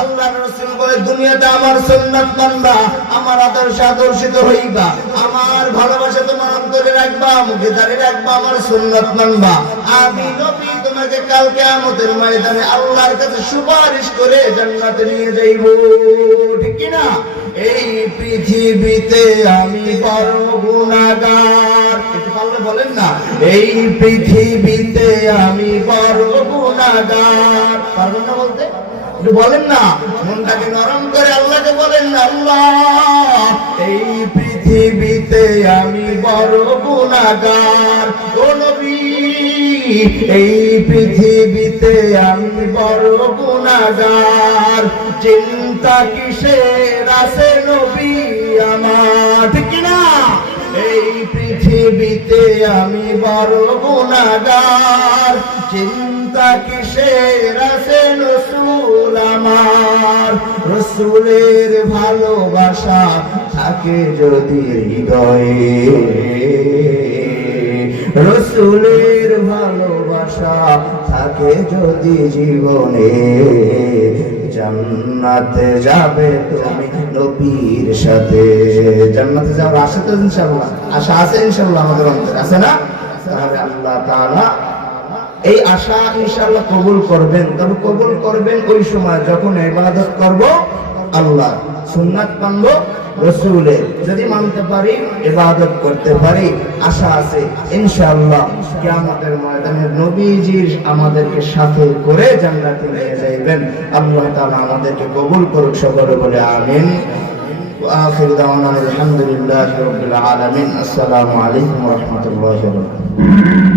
আল্লাহর রাসূল বলে দুনিয়াতে আমার সুন্নাত মানবা, আমার আদর্শে আদর্শিত হইবা, আমার ভালোবাসা তোমার অন্তরে রাখবা, মুখে দাঁড়িয়ে রাখবা, আমার সুন্নাত মানবা, আমি নবী তোমাকে কাল কিয়ামতের ময়দানে আল্লাহর কাছে সুপারিশ করে জান্নাতে নিয়ে যাইব। ঠিক কি না? এই পৃথিবীতে আমি বড় গুনাহগার, একটু পারলে বলেন না, এই পৃথিবীতে আমি বড় গুনাহগার। পারবেন না বলতে? একটু বলেন না, মনটাকে নরম করে আল্লাহকে বলেন না, আল্লাহ এই পৃথিবীতে আমি বড় গুনাহগার, ও নবী এই পৃথিবীতে আমি বড় গুনাহগার, চিন্তা কিসের আছে নবী আমার। ঠিক না? এই পৃথিবীতে আমি বড় গুনাহগার, চিন্তা কিসের আছে রাসূল আমার। রাসূলের ভালোবাসা থাকে যদি হৃদয়ে, রাসূলের ভালোবাসা থাকে যদি জীবনে, জান্নাতে যাবে তুমি নবীর সাথে। জান্নাতে যাওয়ার আশা তো ইনশাআল্লাহ, আশা আছে ইনশাআল্লাহ আমাদের অন্তরে, আছে না? তাহলে আল্লাহ তাআলা এই আশা ইনশাআল্লাহ কবুল করবেন। তবে কবুল করবেন ওই সময় যখন ইবাদত করব আল্লাহ, সুন্নাত মানব রাসূলের, যদি মানতে পারি ইবাদত করতে পারি, আশা আছে ইনশাআল্লাহ কিয়ামতের ময়দানে নবীজির আমাদেরকে সাথে করে জান্নাতে নিয়ে যাবেন। আল্লাহ তাআলা আমাদেরকে কবুল করুক, সকলে বলে আমিন। ওয়া আখিরু দাওয়ানা আলহামদুলিল্লাহি রাব্বিল আলামিন। আসসালামু আলাইকুম ওয়া রাহমাতুল্লাহি ওয়া বারাকাতুহু।